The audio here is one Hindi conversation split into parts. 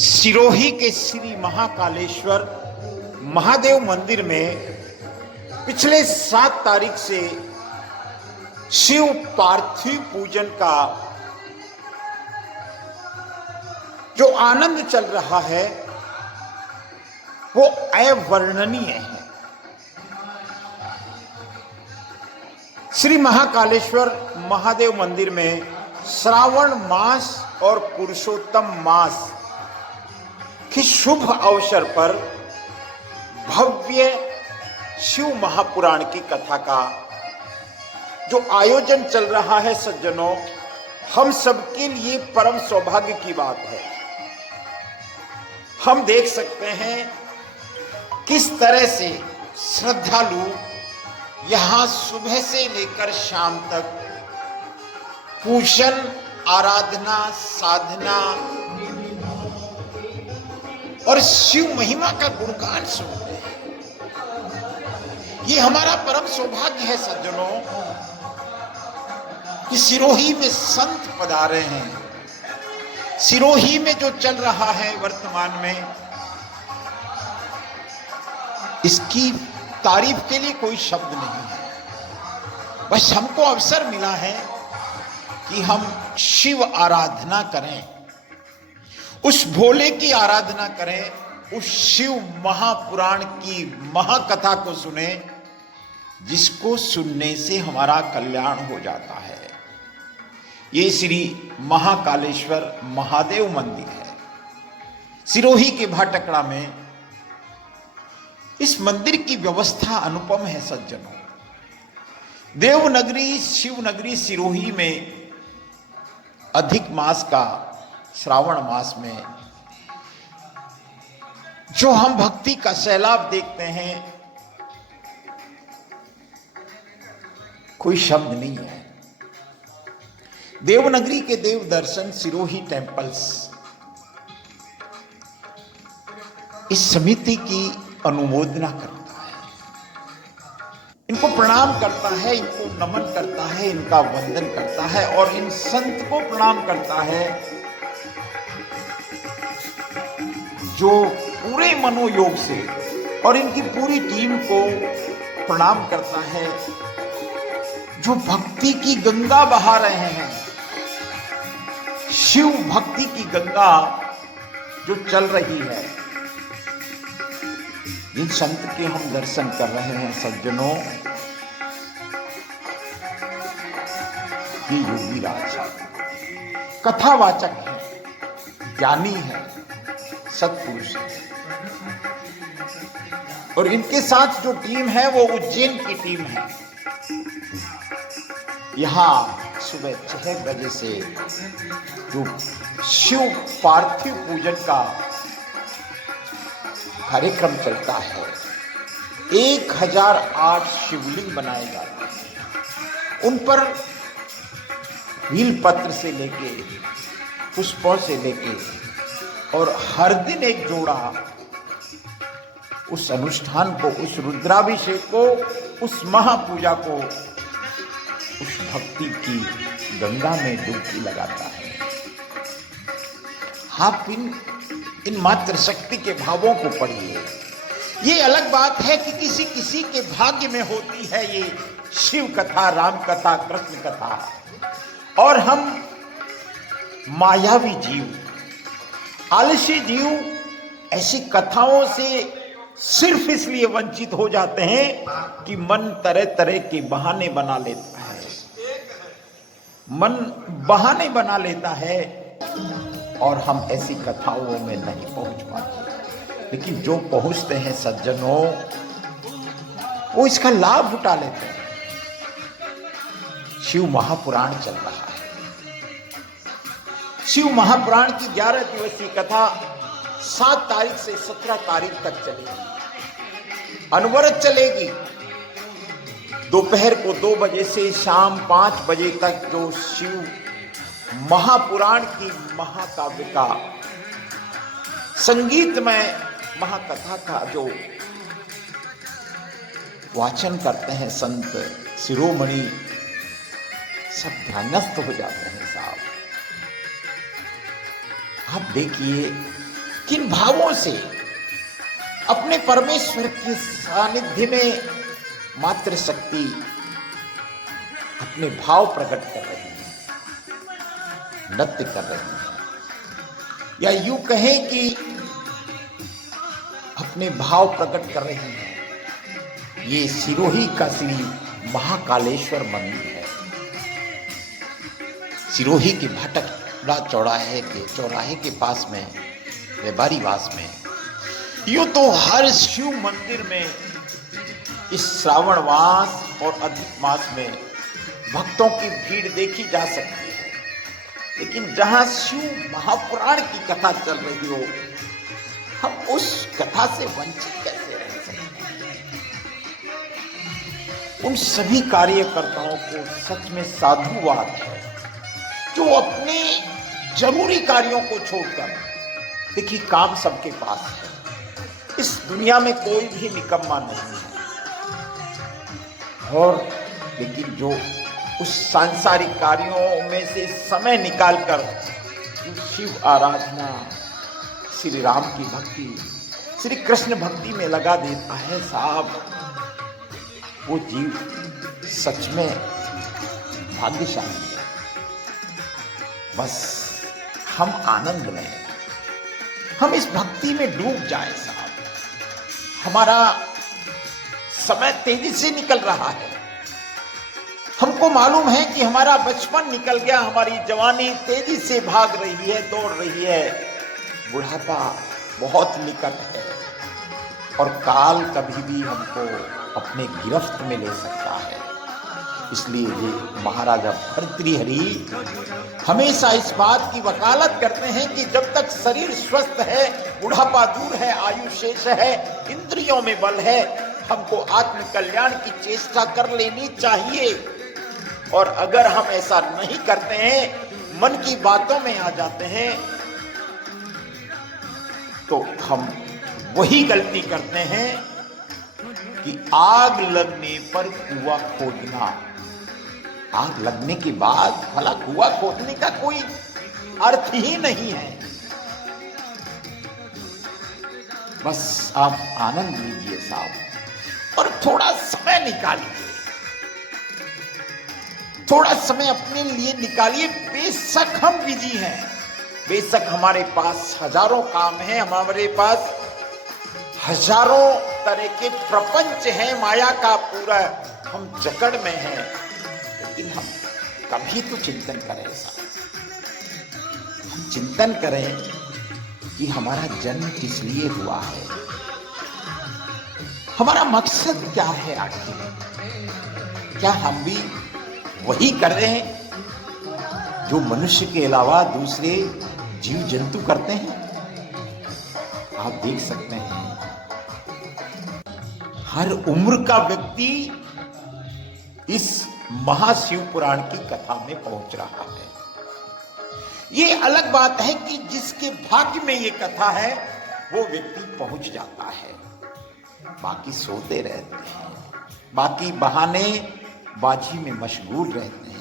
सिरोही के श्री महाकालेश्वर महादेव मंदिर में पिछले 7 तारीख से शिव पार्थिव पूजन का जो आनंद चल रहा है वो अवर्णनीय है। श्री महाकालेश्वर महादेव मंदिर में श्रावण मास और पुरुषोत्तम मास के शुभ अवसर पर भव्य शिव महापुराण की कथा का जो आयोजन चल रहा है सज्जनों, हम सबके लिए परम सौभाग्य की बात है। हम देख सकते हैं किस तरह से श्रद्धालु यहां सुबह से लेकर शाम तक पूजन, आराधना, साधना और शिव महिमा का गुणगान सुनते हैं। ये हमारा परम सौभाग्य है सज्जनों कि सिरोही में संत पधारे हैं। सिरोही में जो चल रहा है वर्तमान में, इसकी तारीफ के लिए कोई शब्द नहीं है। बस हमको अवसर मिला है कि हम शिव आराधना करें, उस भोले की आराधना करें, उस शिव महापुराण की महाकथा को सुने जिसको सुनने से हमारा कल्याण हो जाता है। ये श्री महाकालेश्वर महादेव मंदिर है सिरोही के भाटकड़ा में। इस मंदिर की व्यवस्था अनुपम है सज्जनों। देवनगरी शिवनगरी सिरोही में अधिक मास का श्रावण मास में जो हम भक्ति का सैलाब देखते हैं, कोई शब्द नहीं है। देवनगरी के देव दर्शन सिरोही टेम्पल्स इस समिति की अनुमोदना करता है, इनको प्रणाम करता है, इनको नमन करता है, इनका वंदन करता है और इन संत को प्रणाम करता है जो पूरे मनोयोग से, और इनकी पूरी टीम को प्रणाम करता है जो भक्ति की गंगा बहा रहे हैं। शिव भक्ति की गंगा जो चल रही है, जिन संत के हम दर्शन कर रहे हैं सज्जनों, ये योगी राज कथावाचक है, ज्ञानी है, सत्पुरुष है। और इनके साथ जो टीम है वो उज्जैन की टीम है। यहां सुबह 6 बजे से जो शिव पार्थिव पूजन का कार्यक्रम चलता है, 1008 शिवलिंग बनाए जाते हैं। उन पर नीलपत्र से लेके, पुष्पों से लेके और हर दिन एक जोड़ा उस अनुष्ठान को, उस रुद्राभिषेक को, उस महापूजा को, उस भक्ति की गंगा में डुबकी लगाता है। आप इन मात्र शक्ति के भावों को पढ़िए। ये अलग बात है कि किसी किसी के भाग्य में होती है ये शिव कथा, राम कथा, कृष्ण कथा, और हम मायावी जीव, आलसी जीव ऐसी कथाओं से सिर्फ इसलिए वंचित हो जाते हैं कि मन तरह तरह के बहाने बना लेता है। मन बहाने बना लेता है और हम ऐसी कथाओं में नहीं पहुंच पाते। लेकिन जो पहुंचते हैं सज्जनों, वो इसका लाभ उठा लेते हैं। शिव महापुराण चल रहा है। शिव महापुराण की 11 दिवसीय कथा 7 तारीख से 17 तारीख तक चलेगी। अनवरत चलेगी। दोपहर को 2 बजे से शाम 5 बजे तक जो शिव महापुराण की महाकाव्य का संगीतमय महाकथा का जो वाचन करते हैं संत शिरोमणि, सब ध्यानस्थ हो जाते हैं साहब। आप देखिए किन भावों से अपने परमेश्वर के सानिध्य में मात्र शक्ति अपने भाव प्रकट कर रही है, नृत्य कर रही है, या यूं कहें कि अपने भाव प्रकट कर रही है। ये सिरोही का श्री महाकालेश्वर मंदिर है। सिरोही के भाटकड़ा चौराहे के पास में बारीवास में यूं तो हर शिव मंदिर में इस श्रावण मास और अधिक मास में भक्तों की भीड़ देखी जा सकती है, लेकिन जहां शिव महापुराण की कथा चल रही हो, हम उस कथा से वंचित कैसे रह सकते हैं। उन सभी कार्यकर्ताओं को सच में साधुवाद है जो अपने जरूरी कार्यों को छोड़कर, देखिए काम सबके पास है, इस दुनिया में कोई भी निकम्मा नहीं है, और लेकिन जो उस सांसारिक कार्यों में से समय निकालकर शिव आराधना, श्री राम की भक्ति, श्री कृष्ण भक्ति में लगा देता है साहब, वो जीव सच में भाग्यशाली है। बस हम आनंद लें, हम इस भक्ति में डूब जाए साहब। हमारा समय तेजी से निकल रहा है, हमको मालूम है कि हमारा बचपन निकल गया, हमारी जवानी तेजी से भाग रही है, दौड़ रही है, बुढ़ापा बहुत निकट है और काल कभी भी हमको अपने गिरफ्त में ले सकता है। इसलिए ये महाराजा भर्तृहरि हमेशा इस बात की वकालत करते हैं कि जब तक शरीर स्वस्थ है, बुढ़ापा दूर है, आयु शेष है, इंद्रियों में बल है, हमको आत्म कल्याण की चेष्टा कर लेनी चाहिए। और अगर हम ऐसा नहीं करते हैं, मन की बातों में आ जाते हैं, तो हम वही गलती करते हैं कि आग लगने पर कुआं खोदना। आग लगने के बाद भला कुआं खोदने का कोई अर्थ ही नहीं है। बस आप आनंद लीजिए साहब और थोड़ा समय निकालिए, थोड़ा समय अपने लिए निकालिए। बेशक हम बिजी हैं, बेशक हमारे पास हजारों काम हैं, हमारे पास हजारों तरह के प्रपंच हैं, माया का पूरा हम जकड़ में हैं, लेकिन हम कभी तो चिंतन करें साहब। हम चिंतन करें कि हमारा जन्म किस लिए हुआ है, हमारा मकसद क्या है आखिर। क्या हम भी वही कर रहे हैं जो मनुष्य के अलावा दूसरे जीव जंतु करते हैं? आप देख सकते हैं हर उम्र का व्यक्ति इस महाशिव पुराण की कथा में पहुंच रहा है। ये अलग बात है कि जिसके भाग्य में ये कथा है वो व्यक्ति पहुंच जाता है, बाकी सोते रहते हैं, बाकी बहाने बाजी में मशगूल रहते हैं।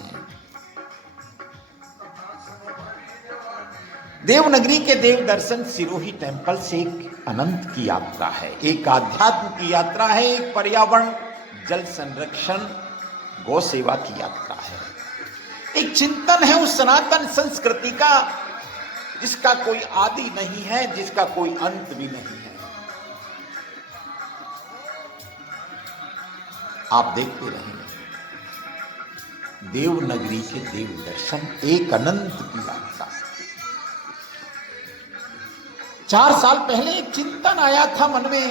देवनगरी के देव दर्शन सिरोही टेम्पल से एक अनंत की यात्रा है, एक आध्यात्म की यात्रा है, एक पर्यावरण जल संरक्षण गौ सेवा की यात्रा है, एक चिंतन है उस सनातन संस्कृति का जिसका कोई आदि नहीं है, जिसका कोई अंत भी नहीं है। आप देखते रहेंगे देवनगरी के देव दर्शन एक अनंत की यात्रा। 4 साल पहले एक चिंतन आया था मन में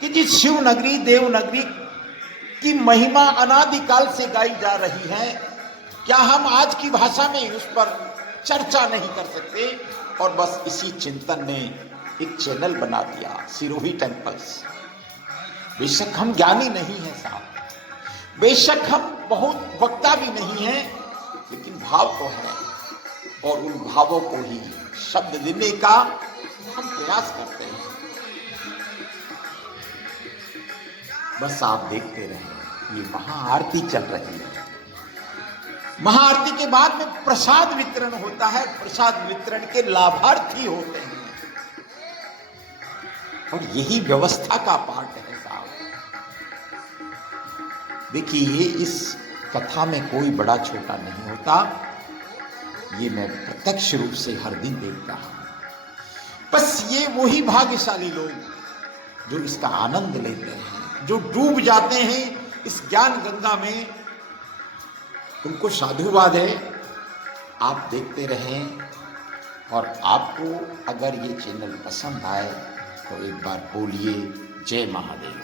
कि जिस शिव नगरी देवनगरी की महिमा अनादिकाल से गाई जा रही है, क्या हम आज की भाषा में उस पर चर्चा नहीं कर सकते? और बस इसी चिंतन ने एक चैनल बना दिया, सिरोही टेम्पल्स। बेशक हम ज्ञानी नहीं हैं साहब, बेशक हम बहुत वक्ता भी नहीं हैं, लेकिन भाव तो है, और उन भावों को ही शब्द देने का हम प्रयास करते हैं। बस आप देखते रहें, ये महाआरती चल रही है। महाआरती के बाद में प्रसाद वितरण होता है, प्रसाद वितरण के लाभार्थी होते हैं और यही व्यवस्था का पार्ट है साहब। देखिए, इस कथा में कोई बड़ा छोटा नहीं होता, ये मैं प्रत्यक्ष रूप से हर दिन देखता हूं। बस ये वही भाग्यशाली लोग जो इसका आनंद लेते हैं, जो डूब जाते हैं इस ज्ञान गंगा में, उनको साधुवाद है। आप देखते रहें, और आपको अगर ये चैनल पसंद आए तो एक बार बोलिए जय महादेव।